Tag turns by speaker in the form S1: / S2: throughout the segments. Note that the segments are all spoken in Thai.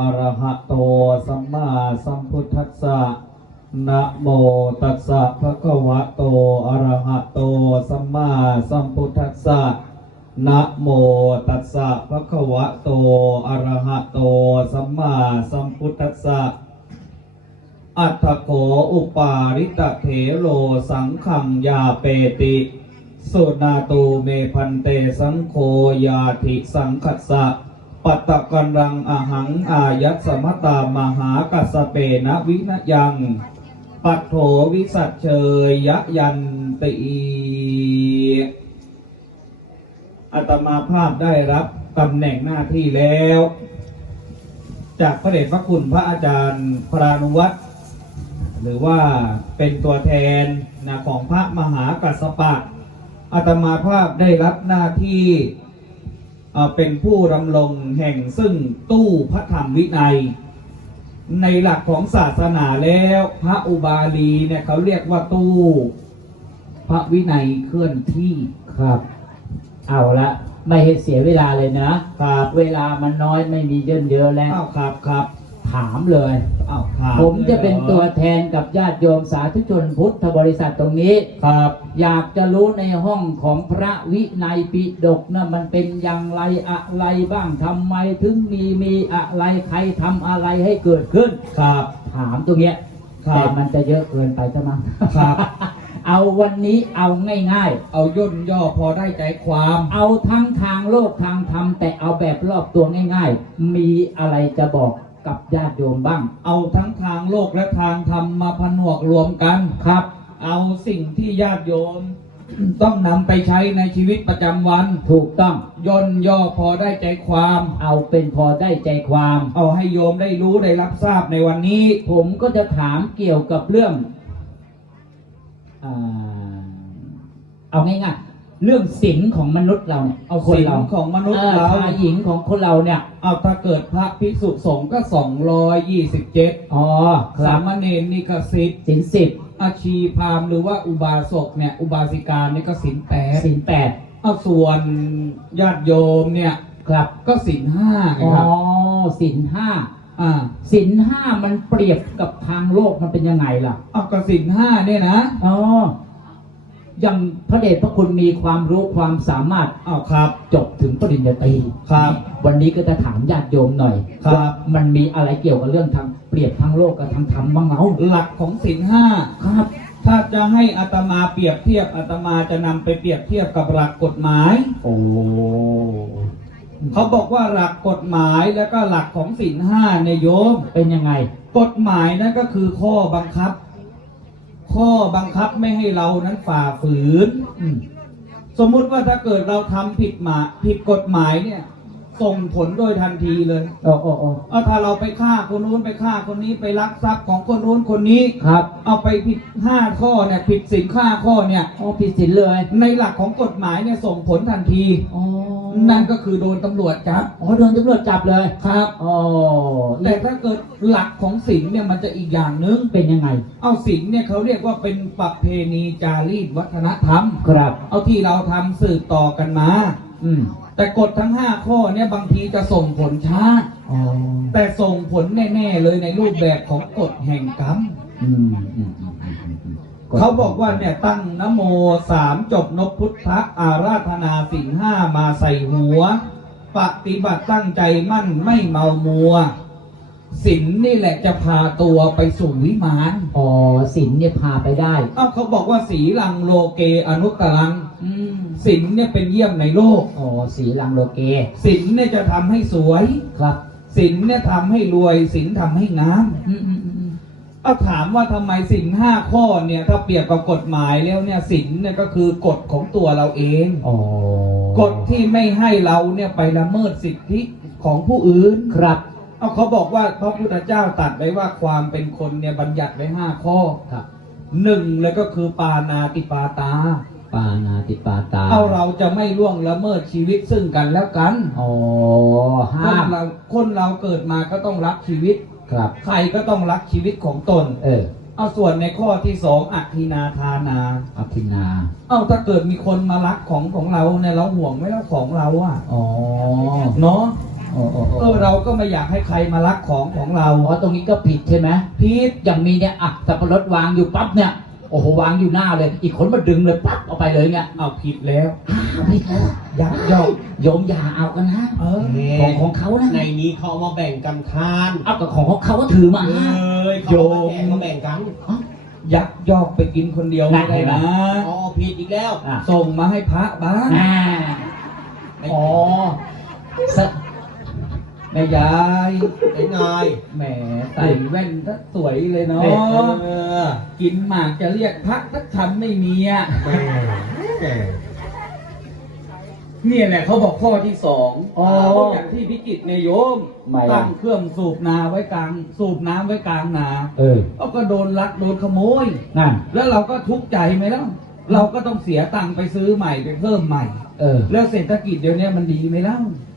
S1: อะระหะโตสัมมาสัมพุทธัสสะนะโมตัสสะภะคะวะโตอะระหะโตสัมมาสัมพุทธัสสะนะโมตัสสะภะคะวะโตอะระหะโตสัมมาสัมพุทธัสสะอัตถโขอุปาริตเถโลสังขังยาเปติสุนาตูเมพันเตสังโฆยาธิสังคัสสะ ปัตตะกันรังอหังอายัสสมตามหากัสเปนะวินยัง ปัตโถวิสัชเชยยยันติอาตมาภาพได้รับตำแหน่งหน้าที่แล้ว จากพระเดชพระคุณพระอาจารย์พรานุวัตรหรือว่าเป็นตัวแทนนะของพระมหากัสสปะอาตมาภาพได้รับหน้าที่ เอ่อเป็นผู้ดำรงแห่งซึ่งตู้พระธรรมวินัย ในหลักของศาสนาแล้วพระอุบาลีเนี่ยเขาเรียกว่าตู้ พระวินัยเคลื่อนที่
S2: ครับ เอาละไม่ให้เสียเวลาเลยนะครับ เวลามันน้อยไม่มีเยอะเยอะแล้ว
S1: อ้าวครับครับ
S2: ถามเลย
S1: อ้าวครับ
S2: ผมจะเป็นตัวแทนกับญาติโยมสาธุชนพุทธบริษัทตรงนี้
S1: ครับ
S2: อยากจะรู้ในห้องของพระวินัยปิฎกนะมันเป็นอย่างไรอะไรบ้างทำไมถึงมีมีอะไรใครทำอะไรให้เกิดขึ้น
S1: ครับ
S2: ถามตรงเนี้ย
S1: ครับ
S2: แต่มันจะเยอะเกินไปใช่ไหม
S1: ครับ
S2: เอาวันนี้เอาง่าย
S1: เอาย่นย่อพอได้ใจความ
S2: ๆเอาทั้งทางโลกทางธรรมแต่เอาแบบรอบตัวง่าย ๆ มีอะไรจะบอก กับญาติโยมบ้าง
S1: เอาทั้งทางโลกและทางธรรมมาผนวกรวมกัน
S2: ครับ
S1: เอาสิ่งที่ญาติโยม ต้องนำไปใช้ในชีวิตประจำวัน
S2: ถูกต้อง
S1: ย่นย่อพอได้ใจความ
S2: เอาเป็นพอได้ใจความ
S1: เอาให้โยมได้รู้ได้รับทราบในวันนี้
S2: ผมก็จะถามเกี่ยวกับเรื่องอ่าเอาง่ายๆ เรื่องศีลของมนุษย์เราเนี่ย
S1: เอา
S2: คน
S1: สิ่ง
S2: เรา
S1: ของมนุษย์
S2: เออ
S1: เรา
S2: ชายหญิงของคนเราเนี่ย
S1: เอาถ้าเกิดพระภิกษุสงฆ์ก็สองร้อยยี่สิบเจ็ด
S2: อ๋อค
S1: สา
S2: รับ
S1: มเณรนี่ก็สิบ
S2: ศีลสิบ
S1: อาชีพราหมณ์หรือว่าอุบาสกเนี่ย อุบาสิกานี่ก็สินแปด
S2: ศีลแปด
S1: เอาส่วนญาติโยมเนี่ย
S2: ครับ
S1: ก็สินห้าไง
S2: อ๋อ
S1: ครับ
S2: ศีลห้า
S1: อ่า
S2: ศีลห้ามันเปรียบกับทางโลกมันเป็นยังไงล่ะ
S1: เอากสินห้าเนี่ยนะ
S2: อ๋ออ ย่างพระเดชพระคุณมีความรู้ความสามารถ
S1: เอาครับ
S2: จบถึงปริญญาตรี
S1: ครับ
S2: วันนี้ก็จะถามญาติโยมหน่อย
S1: ครับ
S2: ว่ามันมีอะไรเกี่ยวกับเรื่องทางเปรียบทางโลกกับทางธรรมบ้างเนา
S1: หลักของสินห้า
S2: ครับ
S1: ถ้าจะให้อาตมาเปรียบเทียบอาตมาจะนำไปเปรียบเทียบกับหลักกฎหมาย
S2: โอ้
S1: เขาบอกว่าหลักกฎหมายแล้วก็หลักของสินห้าในยโยม
S2: เป็นยังไง
S1: กฎหมายนั่นก็คือข้อบังคับ ข้อบังคับไม่ให้เรานั้นฝ่าฝืน สมมุติว่าถ้าเกิดเราทำผิดหมาผิดกฎหมายเนี่ย ส่งผลโดยทันทีเลย
S2: โอ้โอ้โอ้
S1: เอาถ้าเราไปฆ่าคนนู้นไปฆ่าคนนี้ไปลักทรัพย์ของคนนู้นคนนี้
S2: ครับ
S1: เอาไปผิดห้าข้อเนี่ยผิดสินห้าข้อเนี่ย
S2: อ๋อผิดศีลเลย
S1: ในหลักของกฎหมายเนี่ยส่งผลทันที
S2: อ๋อ
S1: นั่นก็คือโดนตำรวจจับ
S2: อ๋อโดนตำรวจจับเลย
S1: ครับ
S2: อ๋อ
S1: แต่ถ้าเกิดหลักของศีลเนี่ยมันจะอีกอย่างหนึง
S2: เป็นยังไง
S1: เอาศีลเนี่ยเขาเรียกว่าเป็นประเพณีจารีตวัฒนธรรม
S2: ครับ
S1: เอาที่เราทำสืบต่อกันมา
S2: อืม
S1: แต่กฎทั้ง5ข้อเนี่ยบางทีจะส่งผลช้า
S2: อ๋อ
S1: แต่ส่งผลแน่ๆเลยในรูปแบบของกฎแห่งกรรม
S2: อืมอืมอืมอืมอืมอืม
S1: เขาบอกว่าเนี่ยตั้งนโมสามจบนพพุทธอาราธนาสิ่งห้ามาใส่หัว ปฏิบัติตั้งใจมั่นไม่เมามัว ศีลนี่แหละจะพาตัวไปสู่วิมาน
S2: อ๋อศีลเนี่ยพาไปได้
S1: เอ้าเขาบอกว่าสีลังโลเกอนุตตรัง
S2: อืม
S1: ศีลเนี่ยเป็นเยี่ยมในโลก
S2: อ๋อสีลังโลเก
S1: ศีลเนี่ยจะทำให้สวย
S2: ครับ
S1: ศีลเนี่ยทำให้รวยศีลทำให้งาม
S2: อืมอืมอืมอืม
S1: เอาถามว่าทำไมศีลห้าข้อเนี่ยถ้าเปรียบกับกฎหมายแล้วเนี่ยศีลเนี่ยก็คือกฎของตัวเราเอง
S2: อ๋อก
S1: ฎที่ไม่ให้เราเนี่ยไปละเมิดสิทธิของผู้อื่น
S2: ครับ
S1: เอาเขาบอกว่าพระพุทธเจ้าตรัดไว้ว่าความเป็นคนเนี่ยบัญญัติไว้ห้าข้อ
S2: ครับ
S1: หนึ่งแล้วก็คือปานาติปาตา
S2: ปานาติปาตา
S1: เอาเราจะไม่ล่วงละเมิดชีวิตซึ่งกันแล้วกัน
S2: อ๋อ
S1: ค
S2: ห้านม
S1: เราคนเราเกิดมาก็ต้องรักชีวิต
S2: ครับ
S1: ใครก็ต้องรักชีวิตของตน
S2: เออ
S1: เอาส่วนในข้อที่สองอัตินาทานา
S2: อภินา
S1: เอาถ้าเกิดมีคนมารักของของเราเนี่ยเราห่วงไหมล่ะของเราอะ
S2: อ๋อ
S1: เนาะ
S2: โอ้โอ้โอ้
S1: เออเราก็ไม่อยากให้ใครมาลักของของเรา
S2: อ๋อตรงนี้ก็ผิดใช่ไหม
S1: พีท
S2: อย่างมีเนี่ยอะสับปะรดวางอยู่ปั๊บเนี่ยโอ้โหวางอยู่หน้าเลย อีกคนมาดึงเลยปั๊บเอาไปเลยเนี่ย
S1: เอาผิดแล้ว
S2: อ้าวผิดแล้ว
S1: ยักยอก
S2: โยมอย่าเอากันนะ
S1: เออ
S2: ของของเขานะ
S3: ในนี้เขาเอามาแบ่งกันทาน
S2: เอากับของของเขาก็ถือมา
S3: เอ้ยเขาเอามาแจกมาแบ่งกัน
S1: ยักยอกไปกินคนเดียวไม่ได้นะ
S3: อ๋อผิดอีกแล้ว
S2: อะ
S1: ส่งมาให้พระบ้าง
S2: อ่าอ๋อสะ
S1: แม่ยาย
S3: เป็นไง
S1: แหมใส่แว่นซะสวยเลยเนาะ
S3: เออ
S1: กินหมากจะเรียกพระสักคำไม่มีอะ
S3: แม่แม่
S1: เนี่ยแหละเขาบอกข้อที่สอง
S2: อ๋อ
S1: ก็อย่างที่พิจิตรเนี่ยโยม
S2: ไม่อะ
S1: ตั้งเครื่องสูบนาไว้กลาง สูบน้ำไว้กลางนา
S2: เออ
S1: เอาก็โดนลักโดนขโมย
S2: นั่น
S1: แล้วเราก็ทุกข์ใจไหมล่ะเราก็ต้องเสียตังค์ไปซื้อใหม่ไปเพิ่มใหม่
S2: เออ
S1: แล้วเศรษฐกิจเดี๋ยวนี้มันดีไหมล่ะ
S2: อ๋อ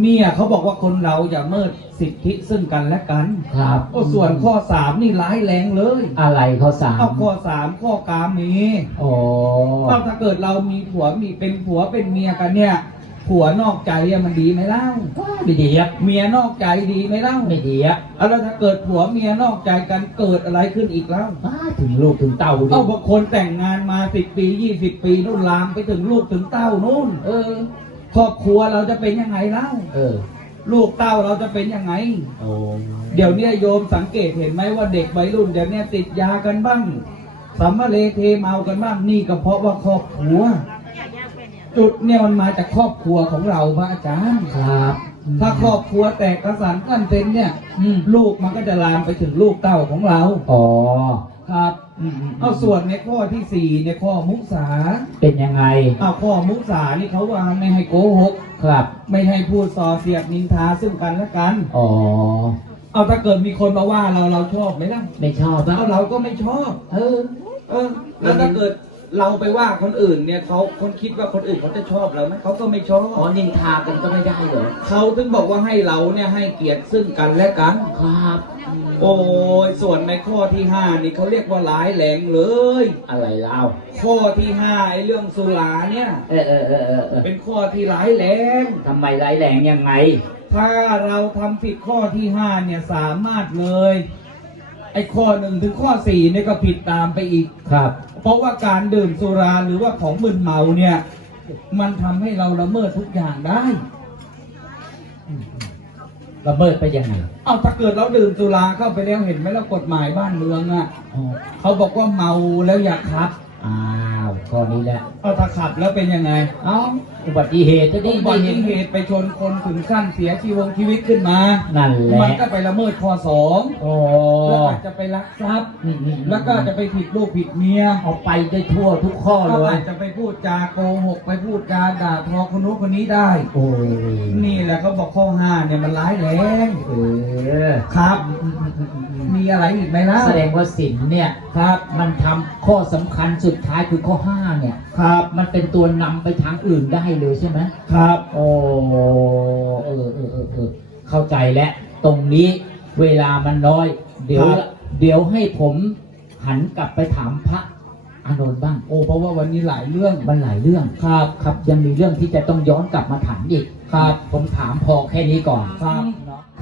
S1: เนี่ยเขาบอกว่าคนเราอย่าเมิดสิทธิซึ่งกันและกัน
S2: ครับ
S1: โอ้ส่วนข้อสามนี่ร้ายแรงเลย
S2: อะไรเขาสาม
S1: เอาข้อสามข้อกามมี
S2: โอ้
S1: เอาถ้าเกิดเรามีผัวมีเป็นผัวเป็นเมียกันเนี่ย ผัวนอกใจอะมันดีไหมเล่า
S2: ไม่ดีอะ
S1: เมียนอกใจดีไหมเล่า
S2: ไม่ดีอะ
S1: เอาแล้วถ้าเกิดผัวเมียนอกใจกันเกิดอะไรขึ้นอีกแล้ว
S2: อ้าถึงลูกถึงเต่าดิ
S1: เอาบางคนแต่งงานมาสิบปียี่สิบปีนู่นลามไปถึงลูกถึงเต้านู่น
S2: เออ
S1: ครอบครัวเราจะเป็นยังไงเล่า
S2: เออ
S1: ลูกเต้าเราจะเป็นยังไง
S2: โอ้
S1: เดี๋ยวเนี้โยมสังเกตเห็นไหมว่าเด็กวัยรุ่นเดี๋ยวนี้ติดยากันบ้างสัมมาเลเทเมากันบ้างนี่ก็เพราะว่าครอบครัว จุดเนี่ยมันมาจากครอบครัวของเราพระอาจารย์
S2: ครับ
S1: ถ้าครอบครัวแตกกระสันกันเต็นเนี่ย
S2: อืม
S1: ลูกมันก็จะลามไปถึงลูกเต้าของเรา
S2: อ๋อ
S1: ครับ
S2: อืมอืม
S1: เอาส่วนในข้อที่สี่ในข้อมุสา
S2: เป็นยังไง
S1: เอาข้อมุสานี่เขาว่าไม่ให้โกหก
S2: ครับ
S1: ไม่ให้พูดส่อเสียดนินทาซึ่งกันและกัน
S2: อ๋อ
S1: เอาถ้าเกิดมีคนมาว่าเราเราชอบไหมล่ะ
S2: ไม่ชอบนะ
S1: เอาเราก็ไม่ชอบ
S2: เออ
S1: เออ แล้วถ้าเกิด เราไปว่าคนอื่นเนี่ยเขาคนคิดว่าคนอื่นเขาจะชอบเราไหมเขาก็ไม่ชอบ
S2: อ๋อนินทากันก็ไม่ได้เหรอ
S1: เขาถึงบอกว่าให้เราเนี่ยให้เกียรติซึ่งกันและกัน
S2: ครับ
S1: โอ้ยส่วนในข้อที่ห้านี่เขาเรียกว่าร้ายแรงเลย
S2: อะไรเล่า
S1: ข้อที่ห้าไอ้เรื่องสุราเนี่ย
S2: เออเออเออเออเออ
S1: เป็นข้อที่ร้ายแรง
S2: ทำไมร้ายแรงยังไง
S1: ถ้าเราทำผิดข้อที่ห้าเนี่ยสามารถเลย ไอ้ข้อหนึ่งถึงข้อสี่เนี่ยก็ผิดตามไปอีก
S2: ครับ
S1: เพราะว่าการดื่มสุราหรือว่าของมึนเมาเนี่ย มันทำให้เราละเมิดทุกอย่างได้
S2: ละเมิดไปยังไง
S1: เอาถ้าเกิดเราดื่มสุราเข้าไปแล้วเห็นไหมแล้วกฎหมายบ้านเมืองอะ
S2: อ๋อ
S1: เขาบอกว่าเมาแล้วอย่าขับ
S2: อ้าวข้อนี้แหละ
S1: เอาถ้าขับแล้วเป็นยังไง
S2: เอ้าอุบัติเหตุจะได้
S1: อุบั
S2: ไม่
S1: ติ
S2: เห็น
S1: เหตุไปชนคนถึงขั้นเสียชีวงชีวิตขึ้นมา
S2: นั่นแห
S1: มัน
S2: ละ
S1: ก็ไปละเมิดข้อสอง
S2: โอ้
S1: แล้วอาจจะไปลักทรัพย์
S2: อืมอืม
S1: แล้วก็จะไปผิดลูกผิดเมีย
S2: เอาไปได้ทั่วทุกข้อ
S1: ก็
S2: เลย
S1: อาจจะไปพูดจาโกหกไปพูดจาด่าทอคนนู้นคนนี้ได้
S2: โอ้ย
S1: นี่แหละเขาบอกข้อห้าเนี่ยมันร้ายแรง
S2: เออ
S1: ครับ
S2: อืมอืมอืมอืม
S1: มีอะไรอีกไหมล่ะ
S2: แสดงว่าศีลเนี่ย
S1: ครับ
S2: มันทำข้อสำคัญสุดท้ายคือข้อห้าเนี่ย
S1: ครับ
S2: มันเป็นตัวนำไปทางอื่นได้เลยใช่ไหม
S1: ครับ
S2: โอ้เออเออเออเออเข้าใจแล้วตรงนี้เวลามันน้อย เดี๋ยวเดี๋ยวให้ผมหันกลับไปถามพระอานนท์บ้าง
S1: โอ้เพราะว่าวันนี้หลายเรื่อง
S2: มันหลายเรื่อง
S1: ครับ
S2: ครับยังมีเรื่องที่จะต้องย้อนกลับมาถามอีก
S1: ครับ
S2: ผมถามพอแค่นี้ก่อน
S1: ครับ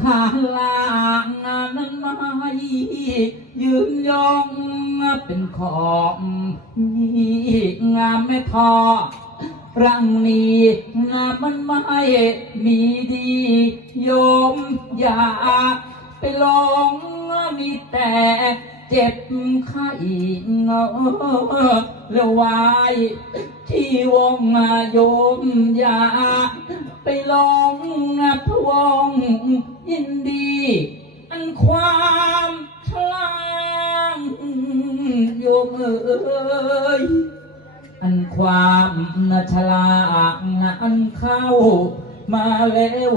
S2: ข้างล่างนั้นไม่ยืนยงเป็นขอบนี่งามไม่ทอรังนี้งามมันไม่มีดีโยมอย่าไปลองมีแต่ เจ็บไข้เงาแล้วายที่วงโยมยา ไปลองพวงยินดี อันความฉลาดโยมเอ้ยอันความนาชลาอันเข้ามาแล้ว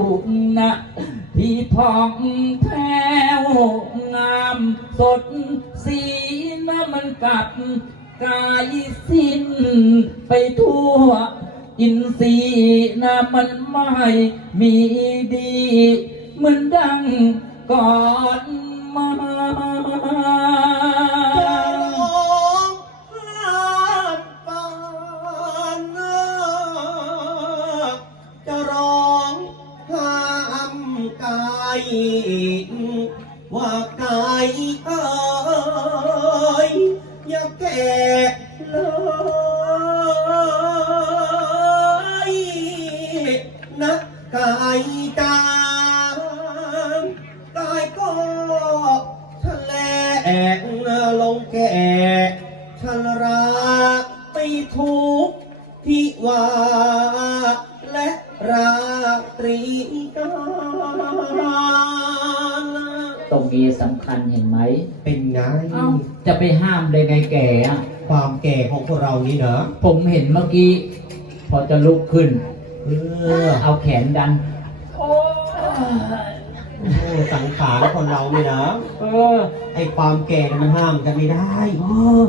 S2: นะที่พองแผ้ว สดสีน้ำมันกัดกายสิ้นไปทั่ว อินทรีย์นะมันไม่มีดีเหมือนดังก่อนมา
S3: จะร้องไห้ปานจะร้องห้ว่า ราไปทุกที่ว่าและราตรีกาล
S2: ตรงนี้สำคัญเห็นไหม
S3: เป็นไง
S2: เอ้าจะไปห้ามได้ไงแก่อะ
S3: ความแก่ของพวกเรานี่เนอะ
S2: ผมเห็นเมื่อกี้ พอจะลุกขึ้น
S3: เออ
S2: เอาแขนดัน โอ้
S3: โอ้สังขารคนเราเนี่ยนะ
S2: เออ
S3: ไอความแก่เนี่ยมันห้ามกันไม่ได้
S2: เออ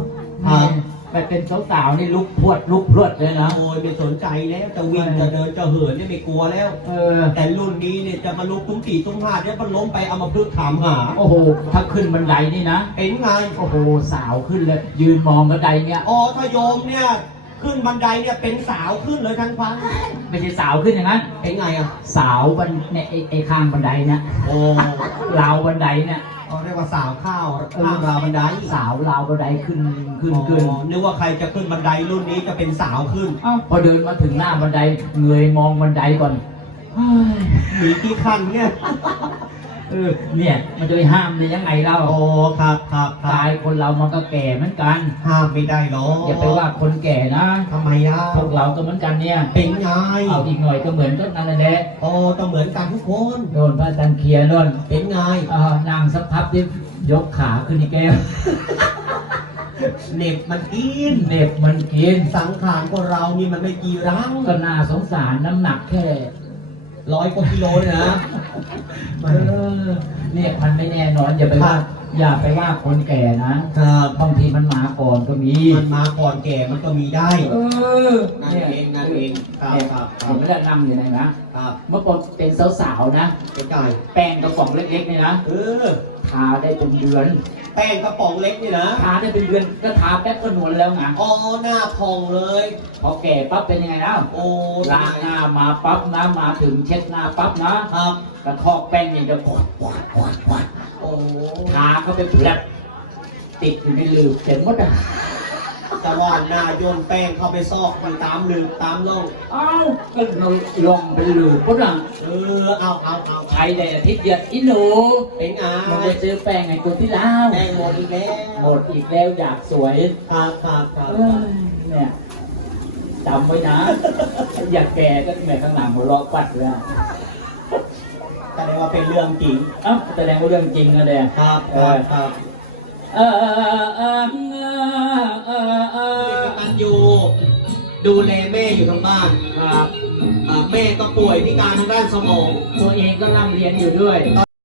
S3: ครับ
S2: ไปเป็นสาวๆนี่ลุกพรวดลุกพรวดเลยนะ
S3: โอ้ยไม่สนใจแล้วจะวิ่งจะเดินจะเหินเนี่ยไม่กลัวแล้ว
S2: เออ
S3: แต่รุ่นนี้เนี่ยจะมาลุกตุ้งสี่ตุ้งห้าเนี่ยมันล้มไปเอามาพึ่งถามหา
S2: โอ้โห ถ้าขึ้นบันไดนี่นะ
S3: เป็นไง
S2: โอ้โห สาวขึ้นเลย ยืนมองบันไดเนี่ย
S3: อ๋อถ้าโยมเนี่ยขึ้นบันไดเนี่ยเป็นสาวขึ้นเลยทั้งฟัง
S2: ไม่ใช่สาวขึ้นอย่างนั้น
S3: เป็นไงอะ
S2: สาวบันเนี่ยไอ้ไอ้ข้างบันไดนะ
S3: โอ้
S2: ราวบันไดเนี่ย
S3: เขาเรียกว่าสาวข้าวข้ามราวบันได
S2: สาวราวบันไดขึ้นขึ้นขึ้น
S3: อ๋อนึกว่าใครจะขึ้นบันไดรุ่นนี้จะเป็นสาวขึ้น
S2: เอ้าพอเดินมาถึงหน้าบันไดเงยมองบันไดก่อนเฮ้ย
S3: มีที่ขั้นเนี่ย
S2: เออเนี่ย มันจะไปห้ามได้ยังไงเรา
S3: โอ้ครับครับครั
S2: ตาย
S3: บ
S2: คนเรามันก็แก่เหมือนกัน
S3: ห้ามไม่ได้หรอก
S2: อย่าไปว่าคนแก่นะ
S3: ทำไมล่ะ
S2: พวกเราก็เหมือนกันเนี่ย
S3: เป็นไง
S2: เอาอีกหน่อยก็เหมือนกันนั่นแหละ
S3: โอ้ต้องเหมือนกันทุกคน
S2: โดนพระอาจันเคลียร์โน่น
S3: เป็นไง
S2: เอ่อนางสักพับที่ยกขาขึ้นอีกแก้ว
S3: เหน็บมันกิน
S2: เหน็บมันกิน
S3: สังขารคนเรานี่มันไม่กี่รัง
S2: ก็น่าสงสารน้ำหนักแค่
S3: ร้อยกว่ากิโลเลยนะ
S2: เออเนี่ยมันไม่แน่นอนอย่าไปว่า อย่าไปว่าคนแก่นะครับบางทีมันมาก่อนก็มี
S3: มันมาก่อนแก่มันก็มีได้
S2: เออ
S3: นั่นเองนั่นเองครับ
S2: เนี่ย
S3: ครับค
S2: ผ
S3: รับ
S2: มไม่ได้นั่งอยู่ไหนนะ
S3: ครับ
S2: เมื่อก่อนเป็นสาวๆนะ
S3: เป็นไง
S2: แป้งกระป๋องเล็กๆนี่นะ
S3: เออ
S2: ทาได้เป็นเดือน
S3: แป้งกระป๋องเล็กนี่นะ
S2: ทาได้เป็นเดือนก็ทาแป๊บก็นวลแล้วไง
S3: อ๋อหน้าพองเลย
S2: พอแก่ปั๊บเป็นยังไงแล้ว
S3: โอ้
S2: ล้างหน้ามาปั๊บนะมาถึงเช็ดหน้าปั๊บนะ ครับกระทอกแป้งนี่จะกวาดกวาดกวาดกวาด
S3: โอ้
S2: ทาเข้าไปแผลบติดอยู่ในหลืบเต็มหมดอะ
S3: แต่ว่าหน้าโยนแป้งเข้าไปซอกอยู่ตามหลืบตามร่อง
S2: เอ้าก็ลงเป็นหลืบหมดอะ
S3: เออเอาเอาเอา
S2: ใช้ได้อาทิตย์เดียวอีหนู
S3: เป็นไง
S2: มันไปซื้อแป้งไงตัวที่แล้ว
S3: แป้งหมดอีกแล้ว
S2: หมดอีกแล้วอยากสวย
S3: ครับครับครับ
S2: เอ้ยเนี่ยจำไว้นะ อยากแก่ก็แม่ข้างหลังหัวเราะปัดเลยอะ
S3: แสดงว่าเป็นเรื่องจริง
S2: เอ้าแสดงว่าเรื่องจริงนะเด็ก
S3: ครับครับครับ
S2: เออเออเออเออเออ
S3: ตันอยู่ดูแลแม่อยู่ทางบ้าน
S2: ครับ
S3: อ่าแม่ก็ป่วยพิการทางด้านสมอง
S2: ตัวเองก็ร่ำเรียนอยู่ด้วย